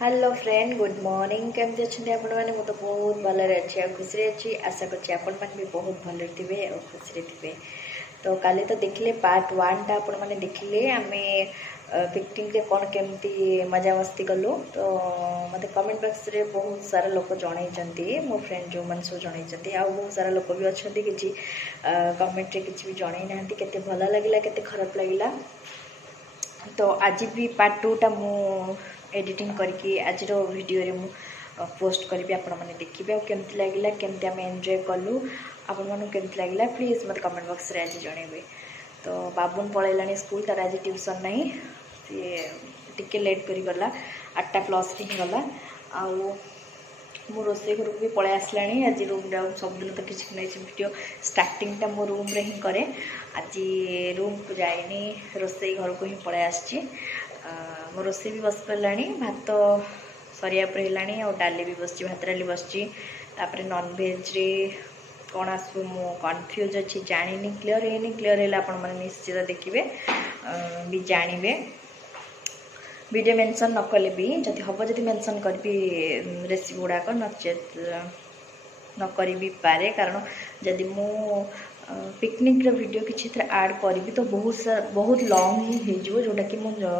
Hello friend good morning केमती अच्छे आपण मैंने तो बहुत भलरे अच्छी और खुशी अच्छी आशा करछि आपण मैंने भी बहुत भलरे थे और खुशी थे। तो काली तो देखले पार्ट 1 टा आपण मैंने देखले आमे पिकनिक रे कौन केमती मजा मस्ती कलु। तो मते कमेंट बॉक्स रे बहुत सारा लोक जणैचंती मो फ्रेंड जो मन सो जणैचंती आ बहुत सारा लोक भी अछंती किछि कमेंट रे किछि भी जणै नाहंती केते भल लागिला केते खराब लागिला। तो आज भी पार्ट 2 टा मु एडिटिंग करके आज वीडियो रे मु पोस्ट करी आपण माने देखिबे और केमती लागिला केमती हम एन्जॉय कलु आपण मानु केमती लागिला प्लीज मत कमेंट बॉक्स रे आज जणेबे। तो बाबून पळैलानी स्कूल तार आज ट्यूशन नहीं सी टिके लेट करी गला 8:00+ ही गला आ मो रोसे घर भी पळै आसलानी आज रूम डाउन सब दिन तो किछ नै वीडियो स्टार्टिंग टा मो रूम रे ही करे आज रूम को जाइनी रोसे घर को ही पळै आछि। मो रोसे भी बस पड़ानी भात सरिया पर और डाली भी बस भात डाली बसपर नॉनवेज रे कौन आसू मु कन्फ्यूज अच्छी जानी क्लीयर है क्लीयर है आप निश्चित देखिए भी जानवे वीडियो मेंशन न कले भी जदि हम जदि मेंशन करी रेसिपी गुड़ाक नचेत न करी भी पारे कारण जदि मु पिकनिक रो वीडियो किसी ऐड करी तो बहुत लॉन्ग ही हो जोटा कि मुझे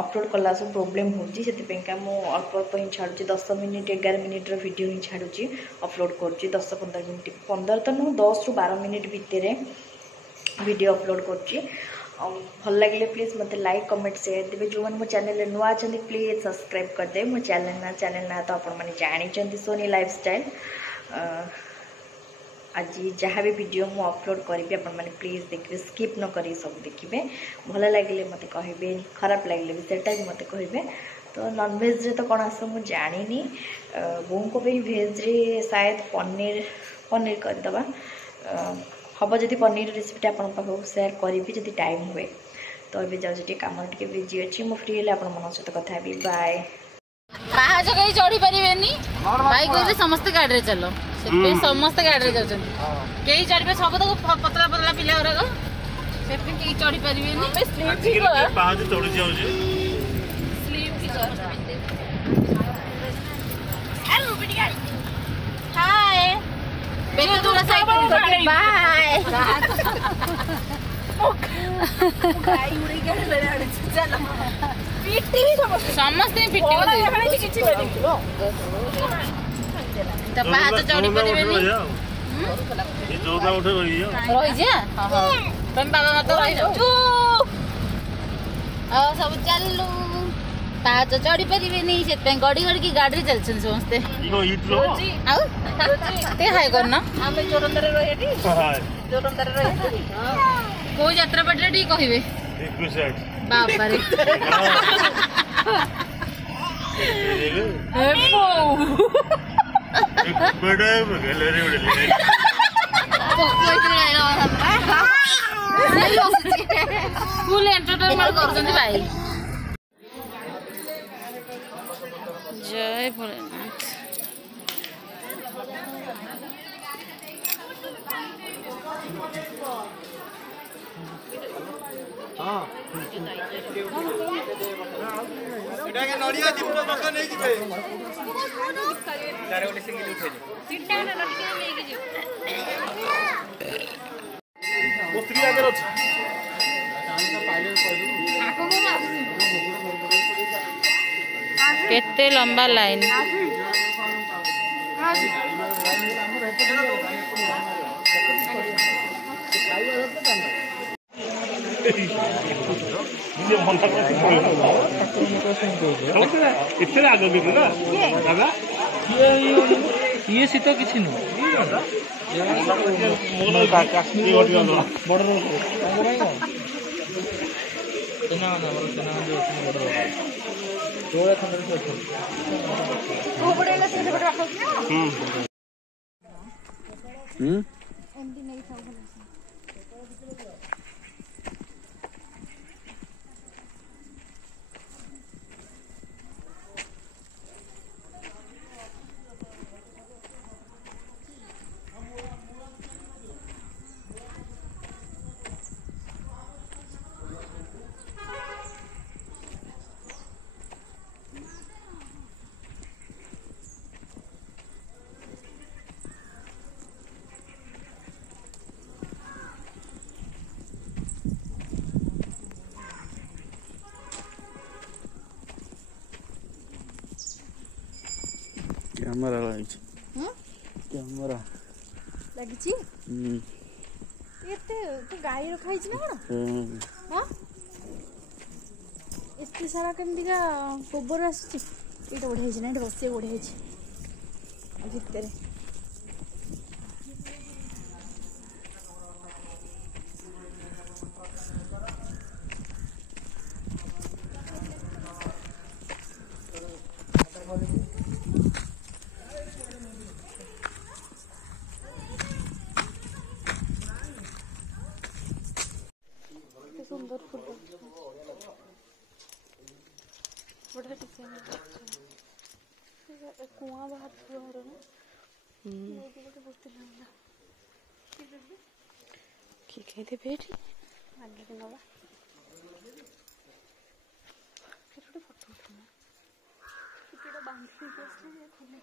अपलोड कला सब प्रोब्लेम होती से अल्प अल्प ही छाड़ू 10 मिनिट 11 मिनिट रो वीडियो ही छाड़ू अपलोड करुँच 10-15 मिनिट 15 तो नुह 10 ରୁ 12 मिनिट भितर वीडियो अपलोड करुँच। भल लगे प्लीज मत लाइक कमेंट शेयर देवे जो मैंने मो चैनल नुआ अच्छा प्लीज सब्सक्राइब करदे। मो चैनल ना तो आपने जानी सोनी लाइफस्टाइल आज जहाँ भी वीडियो मु अपलोड करी आपण मैंने प्लीज देखिए स्किप न करी सब देखिए भल लगे मत कहे खराब लगे भी सेटा भी मत कहे। तो नॉनवेज रे तो कौन आस मुझे जानी बो को भी भेज रे शायद पनीर करदे हम जब पनीर रेसिपीटा आप सेयार करी जब टाइम हुए। तो ये जाऊँ कम टे बिजी अच्छी मु फ्री है आप सहित कथा भी बाय पाहाच कहीं चढ़ी पारे भाई कहते समस्त गाड़ी चलो समस्त गाड़ी जाऊँ कई चढ़े सब तक पतला पतला पिला गुराक कहीं चढ़ी समस्त पाहाच चढ़ी पारे तुम बाबा मत सब चलू पाहाच चढ़ी पारे से गड़ी गड़ी की गाड़ी चलते समस्ते हाय करना कौ यात्रा पार्टी टी कहे बाबा फुल एंटरटेनमेंट कर भाई जय भोलेनाथ। नड़िया दीप बका नहीं जिबे तारे ओले सिंगल उठे तीनटा ना नटिया लेके जिबे मोत्री आगे अछि केते लंबा लाइन इतने आगे भी ना दादा ये सीता किसी नु कैमरा लागिଛି कैमरा लागिଛି एते तो गाड़ी रखा है ना कौन हां एते सारा केमती का गोबर आसी एटा बढ़िया है ना एटा बसे बढ़िया है भितर सुंदर फूल बड़ा डिजाइन है कुआं बाहर घर ना की कहते बेटी आगे दिन बाबा फोटो उठाना कितना बांधने के लिए खोलने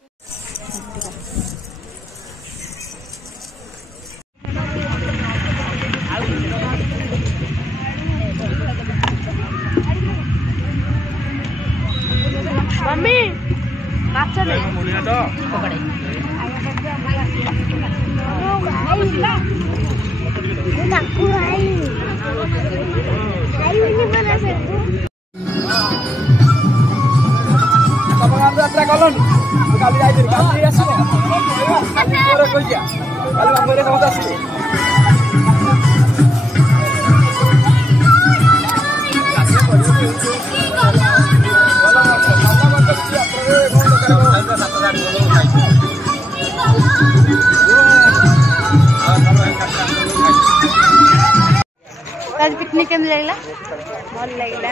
मम्मी बाচ্চা নেই মুড়িয়া তো পকড়ে নাকু আই আই উনি বলা সেতু তখন আমরা যাত্রা করলাম কালি যাইবে কালি আসিব কালি পরে কই যা কালি বাপরে সমস্ত আসিব आज पिकनिक केम लागला भल लागला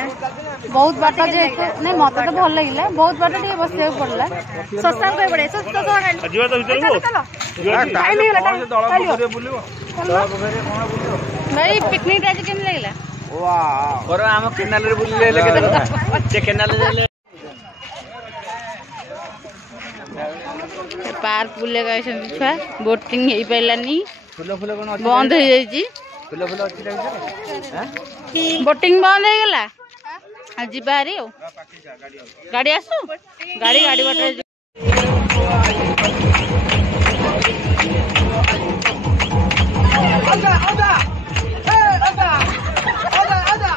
बहुत बाट जे नहीं मत तो भल लागला बहुत बाट टे बसे पड़ला सस्ता पे पड़े सस्ता तो है जीवा तो भीतर को टाइम लागला दଳ ପୋଖରୀ ବୁଲିବ ଦଳ ପୋଖରୀ କଣ ବୁଲିବ भाई पिकनिक आज केम लागला वाह और हम केनाल रे बुलिले लेके देखो जे केनाल रे पार्क बुले गए छुआ बोटिंग हेई पाइलानी फूल फूल कोन बंद हो जाई फूल फूल अछि हैं बोटिंग बंद हो गला आज बाहरी हो गाड़ी आसु गाड़ी गाड़ी बाटे आजा आजा ए आजा आजा आजा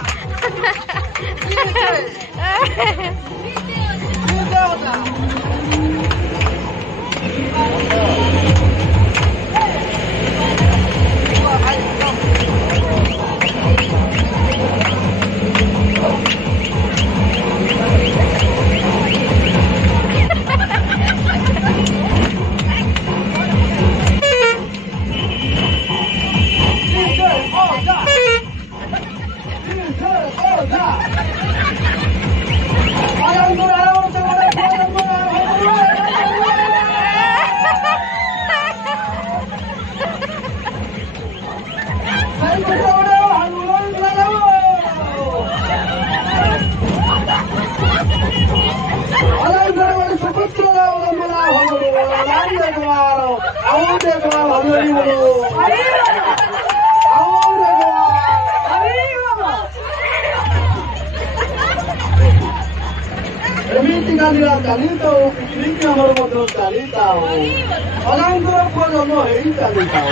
ଚାଲିଥାଉ ପିକନିକ୍ ଆମର ମଧ୍ୟ ଚାଲିଥାଉ ଅଲାଙ୍କର ଜନ୍ମ ହେଇ ଚାଲିଥାଉ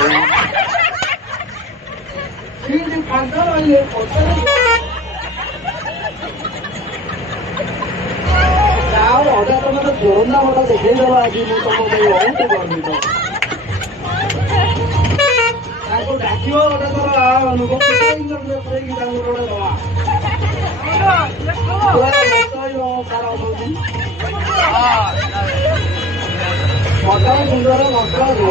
ସେଠି ଫାଙ୍କା ରହିଲେ ପଛରେ ଆଉ ଅଧା ତମେ ତ ଜୋରନ୍ଦା ମଟା ଦେଖେଇଦେବ ଆଜି ମୁଁ ତମ ପାଇଁ ବହୁତ ଗର୍ବିତ ତାଙ୍କୁ ଡାକିବ ଗୋଟେ ଥର ଅନୁଭବ କରିକି ତାଙ୍କୁ ଗୋଟେ ଦବା मका सुंदर मका जो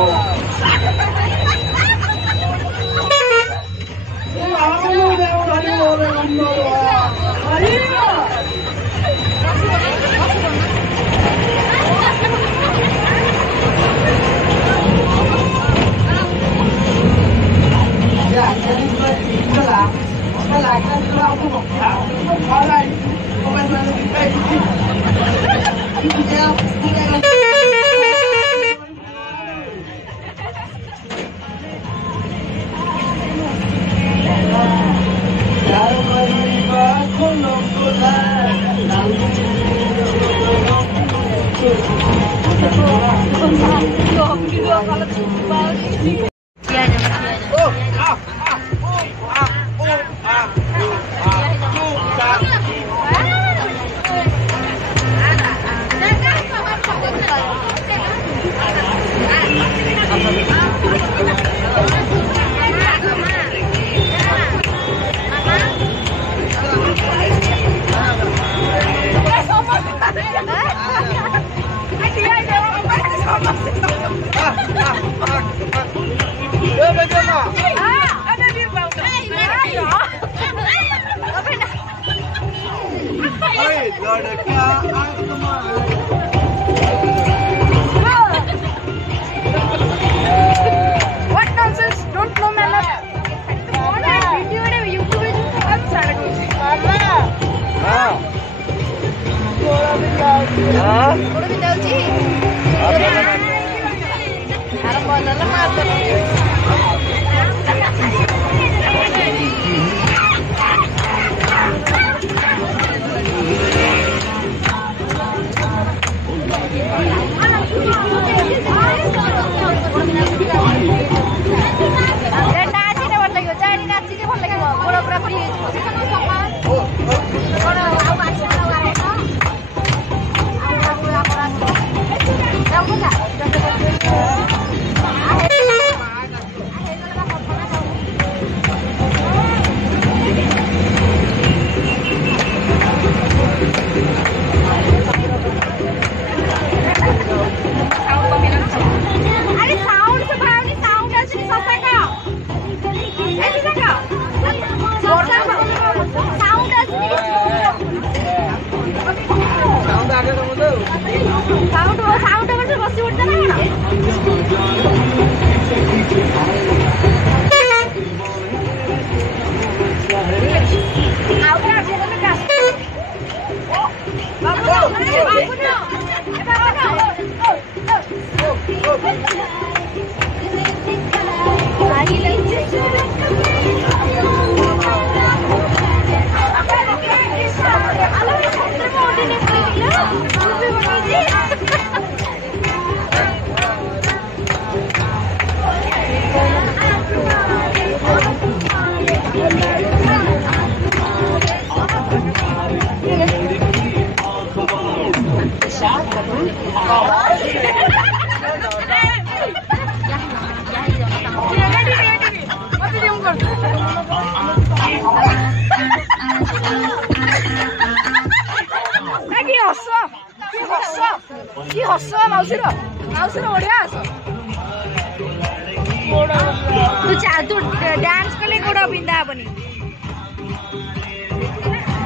तू डांस कले गोड़ बिंदा बनी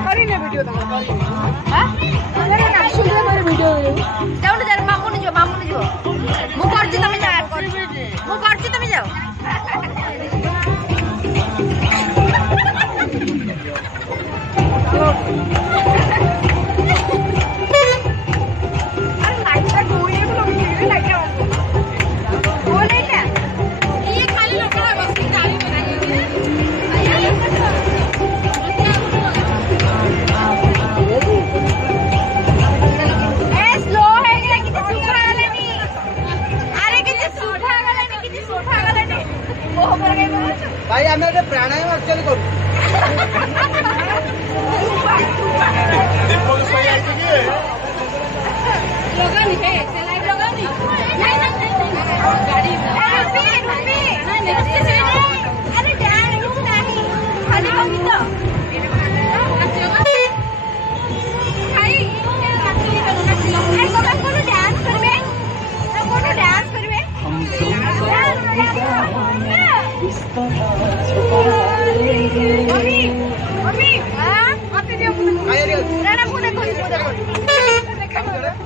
करी ना वीडियो तक हां अरे ना सुन मेरे वीडियो जाओ ना जरा मामू ने जो मु करछि तमे जाओ मु करछि तमे जाओ अरे लाइट का गोई है लोग ये लाइट है वो नहीं क्या ये खाली लोग बस की गाड़ी में भाई आम गोटे प्राणायाम एक्चुअली करू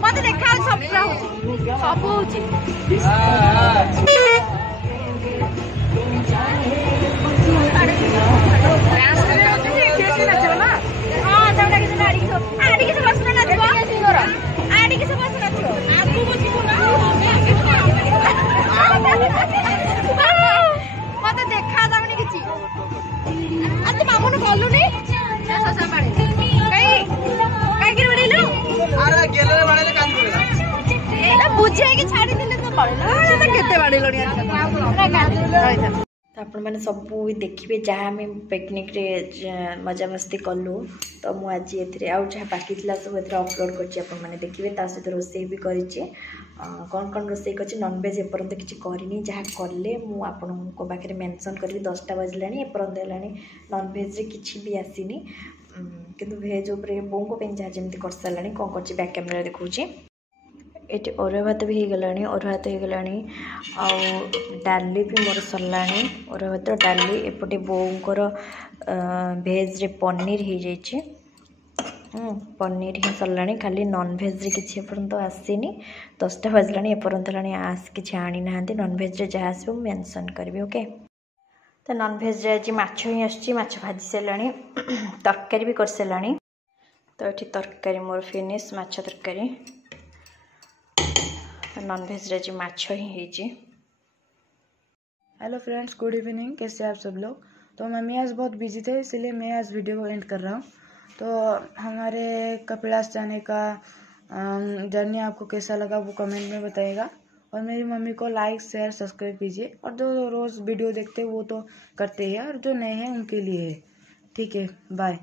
मत देखा सब सब मत देखा जाऊनी किसी तू मामू गलु बुझे छाड़ी तो पड़े आपण मैंने सब देखिए जहाँ आम पिकनिक रे मजा मस्ती कलु तो मुझे आज ये आउ जहाँ बाकी थी सब ए अपलोड कर देखिए सहित रोसे भी कर कौन कौन रोसे कर नॉनवेज एपर्यंत किसी करनी जहाँ कले मुझे मेंशन करी 10टा बजला एपर्यंत है नॉनवेज किसी भी आसीनी किंतु भेज उपर बों को जहाँ जमी कर सारे कौन कर बैक कैमेरा देखा ये अरुआ भात भी हो गला अरुआ भात हो गला डाली भी मोर सरला अरुआ भात डाली एपटे बोर भेज रे पनीर हो जाइए पनीर ही सरला खाली नॉनवेज रे किसी एपर्यंत आसीनी 10टा बजला एपर्यंत आस कि आनी ना नॉनवेज रे जहाँ आस मेंशन करी ओके। तो नॉनवेज रे आज माछ ही आसी भाजी सारे तरकारी भी कर सारा तो ये तरकारी मोर फिनिश माछ तरकारी नॉनवेज रे जी माछ ही है। Hello friends, good evening. कैसे आप सब लोग? तो मम्मी आज बहुत बिजी थे इसलिए मैं आज वीडियो को एंड कर रहा हूँ। तो हमारे कपिलास जाने का जर्नी आपको कैसा लगा वो कमेंट में बताइएगा और मेरी मम्मी को लाइक शेयर सब्सक्राइब कीजिए और जो रोज़ वीडियो देखते हैं वो तो करते हैं और जो नए हैं उनके लिए है। ठीक है, बाय।